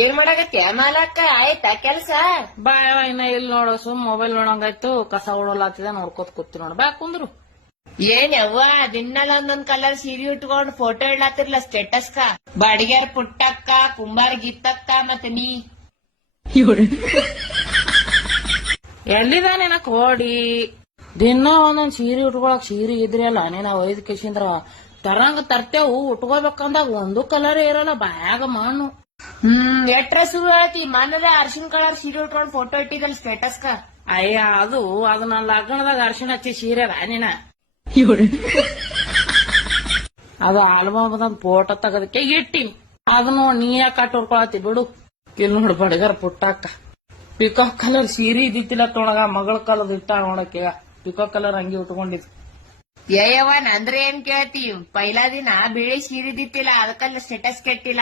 ಏನ್ ಮಾಡಾಕತ್ತಿ ಮಾಲಕ್ಕ ಆಯ್ತಾ ಕೆಲ್ಸ? ಬಾ ಇನ್ನ ಇಲ್ಲಿ ನೋಡು ಸುಮ್ ಮೊಬೈಲ್ ನೋಡಂಗಾಯ್ತು ಕಸ ಓಡಲಾತಿದೆ ನೋಡ್ಕೋತ ಕೂತಿ ನೋಡು ಬಾ ಕುಂದ್ರು. ಏನ್ ಯವ್ವ ದಿನಲ್ಲ ಒಂದೊಂದ್ ಕಲರ್ ಸೀರೆ ಉಟ್ಕೊಂಡ್ ಫೋಟೋ ಇಡ್ಲಾತಿರ್ಲ ಸ್ಟೇಟಸ್ಕ ಬಾಡಿಗ್ಯಾರ ಪುಟ್ಟಕ್ಕ ಕುಂಬಾರ ಗೀತಕ್ಕ ಮತ್ತೆ ನೀ ಎಲ್ಲಿದಾನೇನ ಕೋಡಿ ದಿನ ಒಂದೊಂದ್ ಸೀರೆ ಉಟ್ಕೊಳಕ್ ಸೀರೆ ಇದ್ರಿ ಅಲ್ಲ ನೀನ ಒಯ್ದ ಕಿಶಿಂದ್ರ ತರಂಗ ತರ್ತೇವು ಉಟ್ಕೋಬೇಕಂದಾಗ ಒಂದು ಕಲರ್ ಇರಲ್ಲ ಬ್ಯಾಗ ಮಾನು. ಎಟ್ರ ಸುರು ಹೇಳ್ತಿ ಮನದ ಅರ್ಶಿನ್ ಕಲರ್ ಸೀರೆ ಉಟ್ಕೊಂಡ್ ಫೋಟೋ ಇಟ್ಟಿದಲ್ ಸ್ಟೇಟಸ್ಕ. ಅಯ್ಯ ಅದು ನನ್ನ ಲಗ್ನದಾಗ ಅರ್ಶಿಣ ಹಚ್ಚಿ ಸೀರೆ ನೀನ ಅದು ಆಲ್ಬಮ್ ಫೋಟೋ ತೆಗದಕ್ಕೆ ಇಟ್ಟಿನಿ ಅದು ನೋಡ್ ನೀ ಯಾಕೆ ಕಟ್ ಹೊಡ್ಕೊಳತಿ ಬಿಡು. ಇಲ್ಲಿ ನೋಡ್ ಬಡಗರ ಪುಟ್ಟಕ್ಕ ಪಿಕಾಕ್ ಕಲರ್ ಸೀರೆ ಇದ್ದಿತ್ತಿಲ್ಲ ತೊಳಗ ಮಗಳ ಕಲರ್ ಇಟ್ಟ ನೋಡಕ್ಕೆ ಪಿಕಾಕ್ ಕಲರ್ ಅಂಗಿ ಉಟ್ಕೊಂಡಿದ್. ಏಯವ್ವ ನಂದ್ರೆ ಏನ್ ಕೇಳ್ತಿ ಪೈಲಾ ದಿನ ಬಿಳಿ ಸೀರೆ ಇದ್ದಿತ್ತಿಲ್ಲ ಅದಕ್ಕಲ್ಲ ಸ್ಟೇಟಸ್ ಕೆಟ್ಟಿಲ್ಲ.